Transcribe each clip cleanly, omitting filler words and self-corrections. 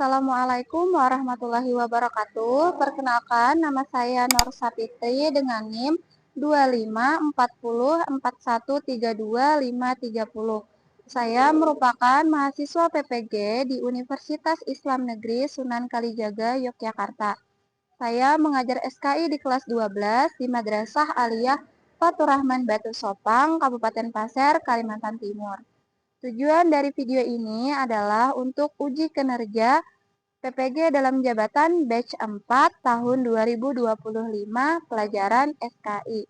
Assalamualaikum warahmatullahi wabarakatuh. Perkenalkan, nama saya Nur Sapitri dengan NIM 254041325530. Saya merupakan mahasiswa PPG di Universitas Islam Negeri Sunan Kalijaga, Yogyakarta. Saya mengajar SKI di kelas 12 di Madrasah Aliyah Faturrahman Batu Sopang, Kabupaten Pasir, Kalimantan Timur. Tujuan dari video ini adalah untuk uji kinerja PPG dalam jabatan batch 4 tahun 2025 pelajaran SKI.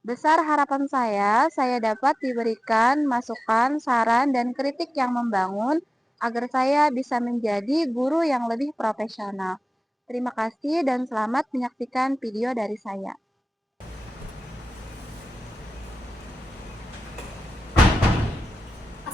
Besar harapan saya dapat diberikan masukan, saran, dan kritik yang membangun agar saya bisa menjadi guru yang lebih profesional. Terima kasih dan selamat menyaksikan video dari saya.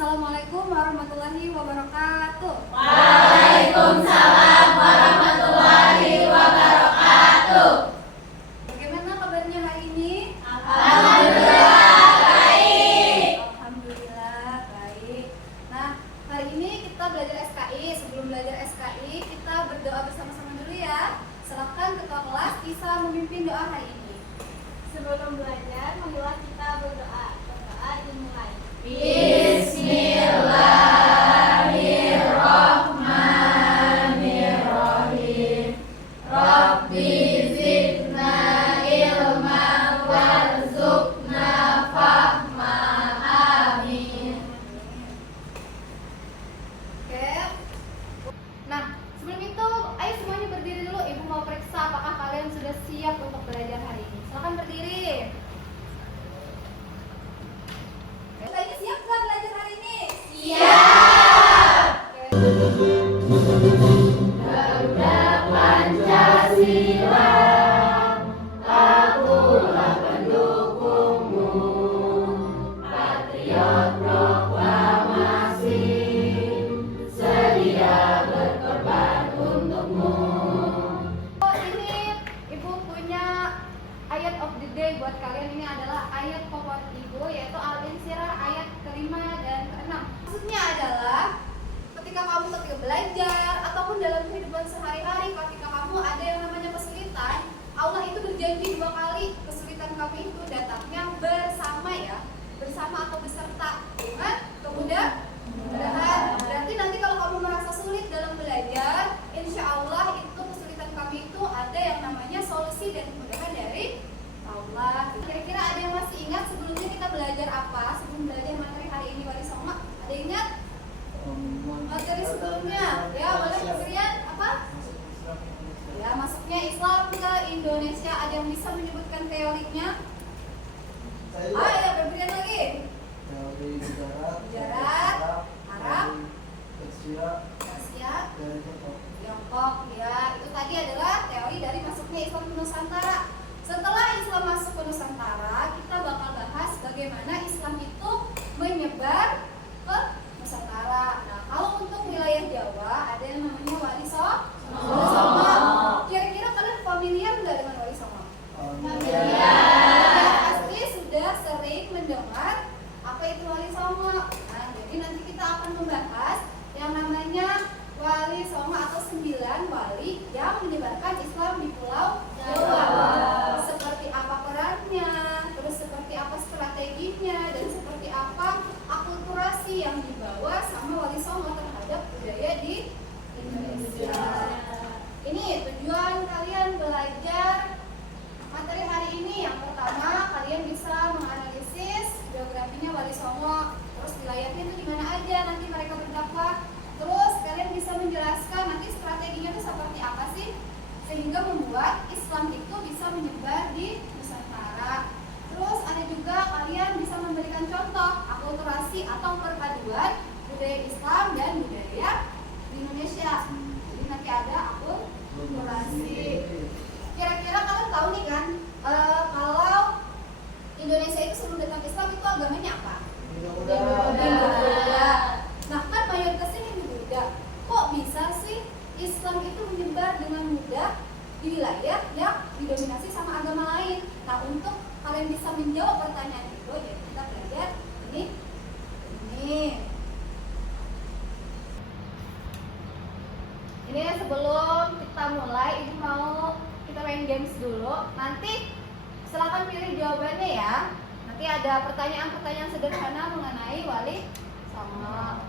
Assalamualaikum warahmatullahi wabarakatuh. Waalaikumsalam warahmatullahi wabarakatuh. Bagaimana kabarnya hari ini? Alhamdulillah baik. Alhamdulillah baik. Nah, hari ini kita belajar SKI. Sebelum belajar SKI, kita berdoa bersama-sama dulu ya. Silakan ketua kelas bisa memimpin doa hari ini. Sebelum belajar, marilah kita berdoa. Berdoa dimulai. Bismillahirrahmanirrahim. Rabbi zidna ilman warzuqna fahma. Amin. Oke. Nah, sebelum itu, ayo semuanya berdiri dulu. Ibu mau periksa apakah kalian sudah siap untuk belajar hari ini. Silakan berdiri. Kalian siap nggak belajar hari ini? Siap. Oke. Garuda Pancasila, akulah pendukungmu. Patriot proklamasi, sedia berkorban untukmu. Oh, ini Ibu punya ayat of the day buat kalian. Ini adalah ayat favorit Ibu, yaitu Al-Insyirah ayat ke-5 dan ke-6. Maksudnya adalah ketika kamu belajar ataupun dalam kehidupan sehari-hari, ketika kamu ada yang namanya kesulitan, Allah itu berjanji 2 kali kesulitan kamu itu datangnya bersama ya, bersama atau beserta dengan kemudahan. Berarti nanti kalau kamu merasa sulit dalam belajar, insya Allah itu kesulitan kamu itu ada yang namanya solusi dan kemudahan dari Allah. Kira-kira ada yang masih ingat sebelumnya kita belajar apa? Sebelum belajar materi hari ini Wali Songo, ada yang ingat? Materi sebelumnya, ya boleh Febrian apa? Ya, masuknya Islam ke Indonesia. Ada yang bisa menyebutkan teorinya? Ya Febrian lagi. Teori Sejarah, Arab, Persia, Tiongkok. Ya, itu tadi adalah teori dari masuknya Islam ke Nusantara. Setelah Islam masuk ke Nusantara, kita bakal bahas bagaimana Islam itu menyebar ke Nusantara. Nah, kalau untuk wilayah Jawa ada yang namanya Wali Songo. Kira-kira kalian familiar nggak dengan Wali Songo? Ya, pasti sudah sering mendengar apa itu Wali Songo. Nah, jadi nanti kita akan membahas yang namanya Wali Songo atau 9 wali yang menyebarkan Islam di Pulau Jawa. Seperti apa perannya, terus seperti apa strateginya, dan seperti apa akulturasi yang dibawa sama Wali Songo terhadap budaya di Indonesia. Ini tujuan kalian belajar materi hari ini. Yang pertama, kalian bisa menganalisis geografinya Wali Songo, terus wilayahnya itu di mana aja nanti mereka berdakwah. Terus kalian bisa menjelaskan nanti strateginya itu seperti apa sih sehingga membuat Islam itu bisa menyebar di Nusantara. Terus ada juga kalian bisa memberikan contoh akulturasi atau perpaduan budaya Islam dan budaya di Indonesia. Jadi nanti ada akulturasi. Kira-kira kalian tahu nih kan, kalau Indonesia itu sebelum datang Islam itu agamanya apa? Hindu-Buddha. Nah, kan mayoritasnya Hindu-Buddha. Kok bisa sih Islam itu menyebar dengan mudah di wilayah yang didominasi sama agama lain? Nah, untuk kalian bisa menjawab pertanyaan itu, jadi kita belajar ini. ada pertanyaan-pertanyaan sederhana mengenai wali songo.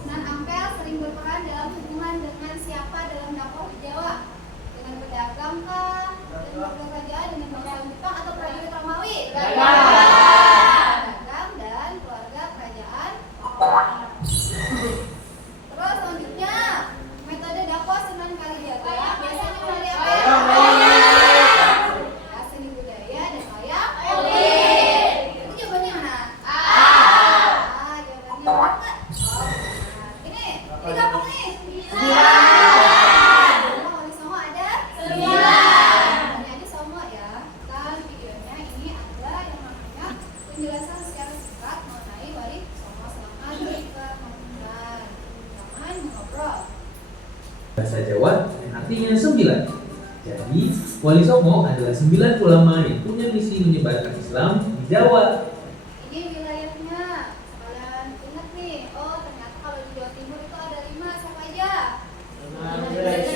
Sunan Ampel sering berperan dalam hubungan dengan siapa dalam dakwah di Jawa? Dengan pedagang kah? Dengan kerajaan, dengan bangsa Jepang atau prajurit Romawi? Pedagang dan keluarga kerajaan. Terus selanjutnya, metode dakwah Sunan Kalijaga biasanya melalui apa ya? Seni budaya dan wayang kulit. Itu jawabannya mana? Jawabannya benar nggak? Ini gampang nih. 9. Wali songo ada 9. Jadi songo ya. Kan videonya ini ada yang namanya penjelasan secara singkat mengenai wali songo. Selamat berkenan. Jangan mengobrol. Bahasa Jawa yang artinya 9. Jadi, Wali Songo adalah 9 ulama yang punya misi menyebarkan Islam di Jawa. Ini wilayahnya. Kalian ingat nih. Oh, ternyata kalau di Jawa Timur itu ada 5. Siapa aja? Nah, itu ada 5.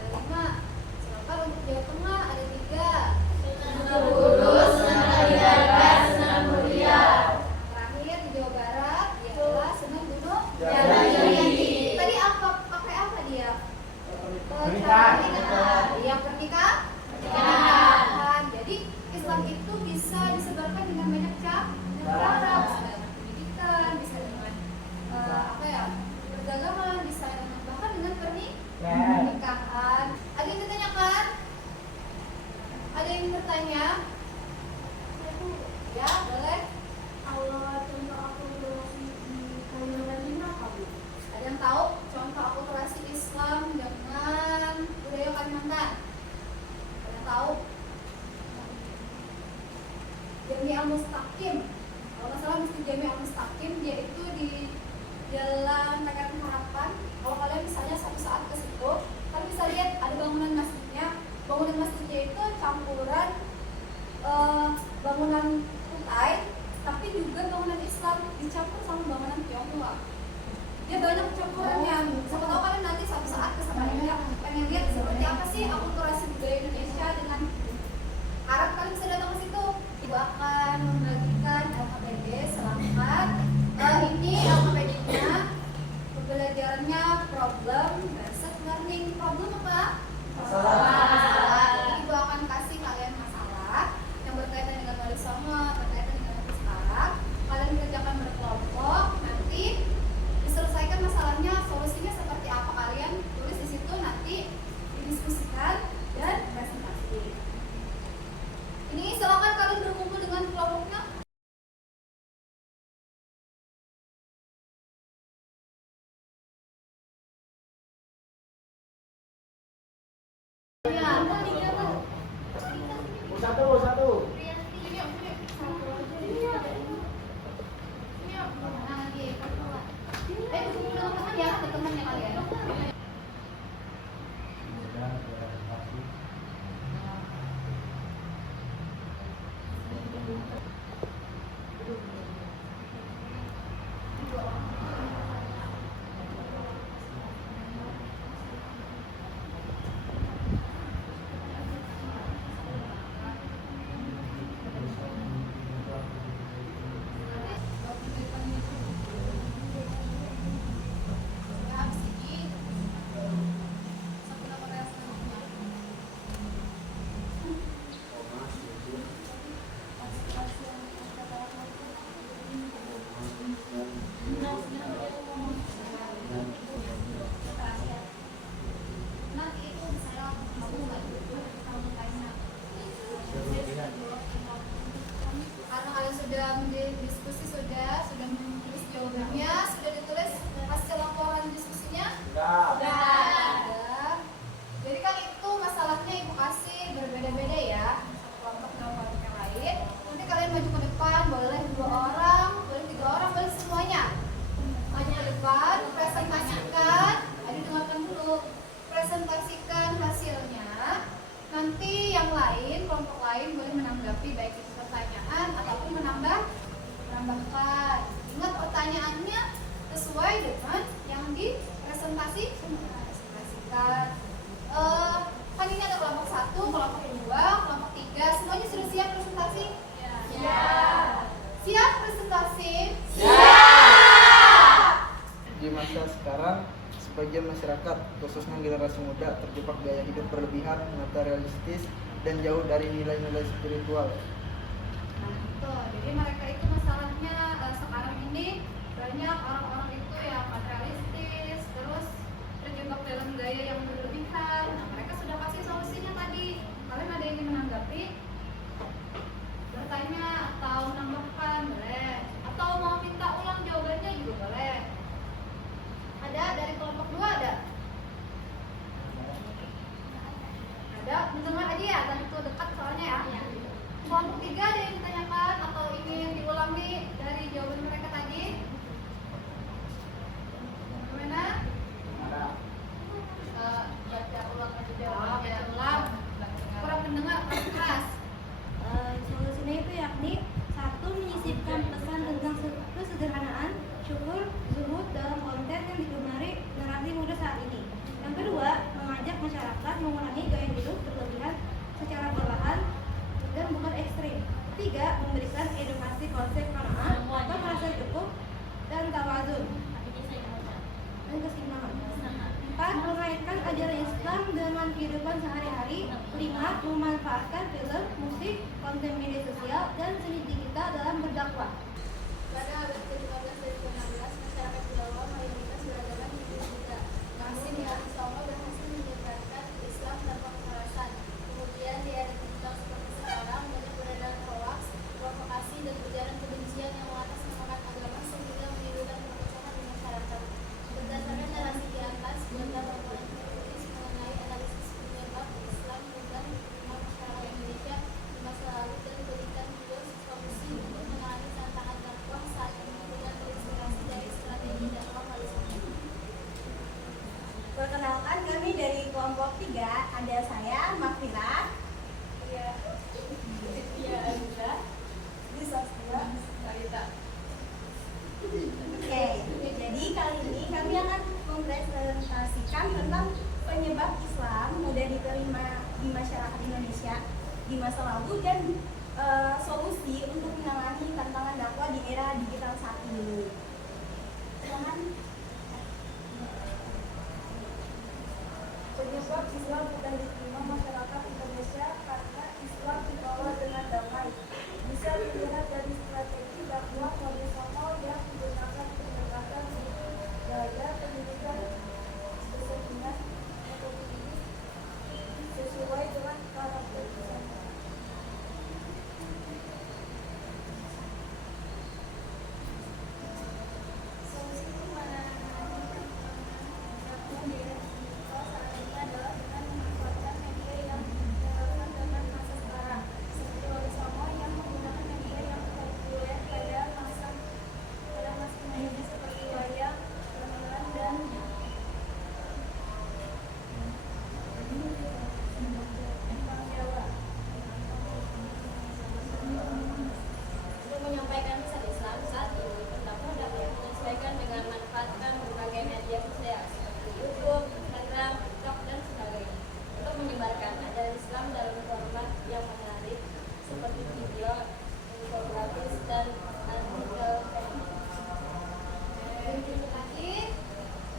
Sedangkan untuk Jawa Tengah ada 3. Terakhir di Jawa Barat dia adalah Sunan Gunung Jati. Tadi apa pakai apa dia? Pernikahan. Iya, pernikahan. Jadi Islam itu bisa disebarkan dengan banyak cara. Bisa dengan pendidikan, bisa dengan apa ya? Perdagangan, bisa dengan bahkan dengan pernikahan. Ada yang ditanyakan? Ada yang bertanya? Ya, boleh. Ada yang tahu contoh akulturasi Islam dengan budaya Kalimantan? Ada yang tahu? Jami Al-Mustaqim. Kalau nggak salah mesti Jami Al-Mustaqim, dia itu di Jalan Nagara Harapan. Kalau kalian misalnya suatu saat ke situ, kalian bisa lihat ada bangunan masjidnya. Bangunan masjidnya itu campuran bangunan Kutai, tapi juga bangunan Islam dicampur sama bangunan Tionghoa. Dia banyak campurannya. Siapa tahu kalian nanti suatu saat ke sana pengen lihat seperti apa sih akulturasi budaya Indonesia dengan Arab, kalian bisa datang ke situ. Ibu akan membagikan LKPD. Selamat. Ini LKPD-nya pembelajarannya problem based learning. Problem apa? Masalah. Ibu akan kasih kalian masalah yang berkaitan dengan wali songo, berkaitan dengan sekarang. Kalian kerjakan berkelompok. Nanti diselesaikan masalahnya, solusinya seperti apa, kalian tulis di situ, nanti didiskusikan dan presentasi. Ini silakan kalian berkumpul dengan kelompoknya. Satu. Teman-temannya kalian. Karena kalian sudah mendiskusi, sudah menulis jawabannya, sudah ditulis hasil laporan diskusinya? Sudah. Jadi kan itu masalahnya ibu kasih berbeda-beda ya, satu kelompok dengan kelompok yang lain. Nanti kalian maju ke depan, boleh 2 orang, boleh 3 orang, boleh semuanya. Maju ke depan, presentasikan. Ayo dengarkan dulu. Presentasikan hasilnya. Nanti yang lain, kelompok lain boleh menanggapi baik itu pertanyaan ataupun menambahkan. Ingat pertanyaannya sesuai dengan yang dipresentasikan. sekarang, sebagian masyarakat, khususnya generasi muda, terjebak gaya hidup berlebihan, materialistis, dan jauh dari nilai-nilai spiritual. Nah, itu. Jadi mereka itu masalahnya sekarang ini banyak orang-orang itu yang materialistis, terus terjebak dalam gaya yang berlebihan. Nah, mereka sudah kasih solusinya tadi. Kalian ada yang ingin menanggapi? Bertanya atau menambahkan boleh, atau mau minta ulang jawabannya juga boleh. Ada dari kelompok 2 ada? Ada, mendengar aja ya, tadi tuh dekat soalnya ya. Kelompok 3 ada yang ditanyakan atau ingin diulangi dari jawaban mereka tadi? Gimana? Baca ulang aja jawabannya. Baca ulang. Kurang mendengar, keras. Solusinya itu yakni satu, menyisipkan pesan tentang kesederhanaan, syukur, zuhud dalam konten yang digemari generasi muda saat ini. Yang kedua, mengajak masyarakat mengurangi gaya hidup berlebihan secara perlahan dan bukan ekstrim. Ketiga, memberikan edukasi konsep qanaah atau merasa cukup dan tawazun dan keseimbangan. 4. Mengaitkan ajaran Islam dengan kehidupan sehari-hari. 5. Memanfaatkan film, musik, konten media sosial, dan seni digital dalam berdakwah. Pada abad ke-15 dan ke-16, masyarakat Jawa mayoritas beragama Hindu Buddha. Masih Nabi Sallallahu berhasil menyebarkan Islam tanpa kekerasan. Kemudian di era digital seperti sekarang, banyak beredar hoax, provokasi, dan ujaran kebencian yang mengatasnamakan agama sehingga menimbulkan perpecahan di masyarakat. Berdasarkan narasi di atas, Bunda berpoin kritis mengenai analisis penyebab Islam dan masyarakat Indonesia di masa lalu dan berikan juga solusi untuk menangani tantangan dakwah saat ini dengan terinspirasi dari strategi dakwah wali. Perkenalkan, kami dari kelompok 3, ada saya, Makfila. Iya, Anita. Saskia, Karita. Oke, jadi kali ini kami akan mempresentasikan tentang penyebab Islam mudah diterima di masyarakat Indonesia di masa lalu dan solusi untuk menangani tantangan dakwah di era digital saat ini. Silakan. Penyebab Islam mudah diterima masyarakat Indonesia karena Islam dibawa dengan damai. Bisa dilihat dari strategi dakwah Wali Songo yang menggunakan pendekatan gaya pendidikan kesenian metodologi sesuai dengan karakter Islam. Solusi untuk menangani di era digital saat ini adalah dengan memanfaatkan media yang relevan dengan masa sekarang, seperti Wali Songo yang menggunakan media yang populer pada masa ini seperti wayang, gamelan, dan tentang Jawa. Untuk menyampaikan pesan Islam saat ini, pendakwah dapat menyesuaikan dengan manfaatkan berbagai media sosial seperti YouTube, Instagram, TikTok, dan sebagainya untuk menyebarkan ajaran Islam dalam format yang menarik seperti video, infografis, dan artikel. Lanjut lagi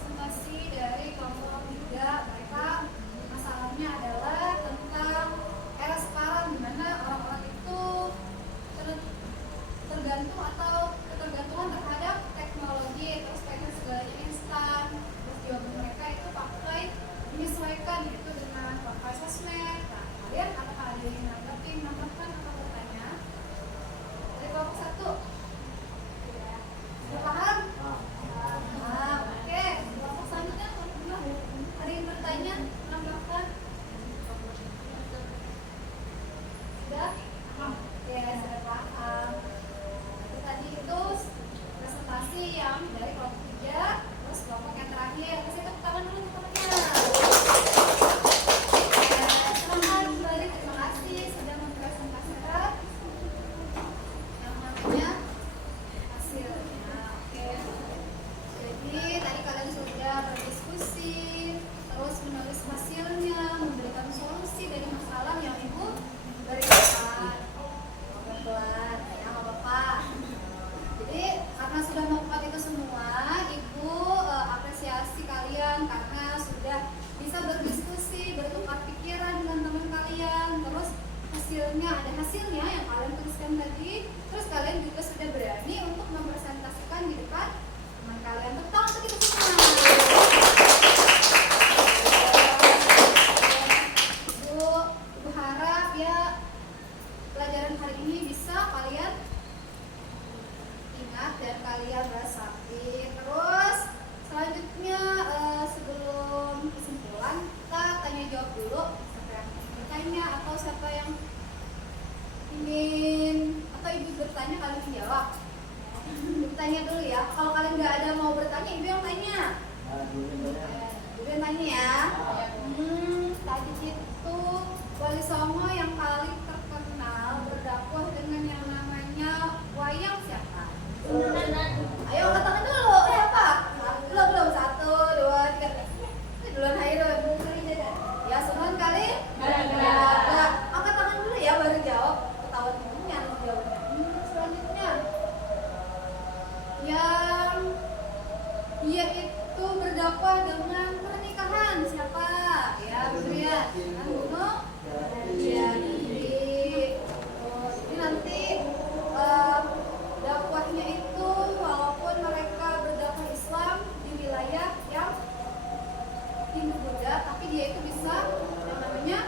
presentasi dari kelompok 3. Mereka masalahnya adalah tentang era sekarang di mana orang-orang itu tergantung atau ketergantungan terhadap teknologi, terus pengen segalanya instan. Terus jawaban mereka itu pakai menyesuaikan gitu dengan pakai sosmed. Nah, kalian apakah ada yang menambahkan atau bertanya? Dari kelompok 1. Sudah paham? Oke. Kelompok selanjutnya, kelompok 2. Ada yang bertanya, menambahkan? Sudah? Oke, sudah paham. Itu tadi itu presentasi yang dari kelompok 3, terus kelompok yang terakhir. Kasih tepuk tangan dulu teman-temannya. Selamat kembali, terima kasih sudah mempresentasikan hasilnya yang kalian tuliskan tadi. Terus kalian juga sudah berani untuk mempresentasikan di depan teman kalian. Tepuk tangan untuk kita semua. Ibu harap ya pelajaran hari ini bisa kalian ingat dan kalian resapi. Terus selanjutnya sebelum kesimpulan kita tanya jawab dulu. Siapa yang bertanya atau siapa yang ingin atau ibu bertanya kalian ingin jawab? Bertanya dulu ya. Kalau kalian nggak ada mau bertanya, ibu yang tanya. Ibu yang tanya ya. Tadi itu Wali Songo yang paling terkenal berdakwah dengan yang namanya wayang siapa? Ayo angkat tangan dulu. Siapa? Belum. 1, 2, 3. Duluan Hairun. Ya Sunan kali. Angkat tangan dulu ya baru jawab. Ketahuan temennya jawabnya. Selanjutnya yang dia itu berdakwah dengan pernikahan siapa? Ya Brian. Gunung. Ya ini nanti dakwahnya itu walaupun mereka berdakwah Islam di wilayah yang Hindu Buddha, tapi dia itu bisa yang namanya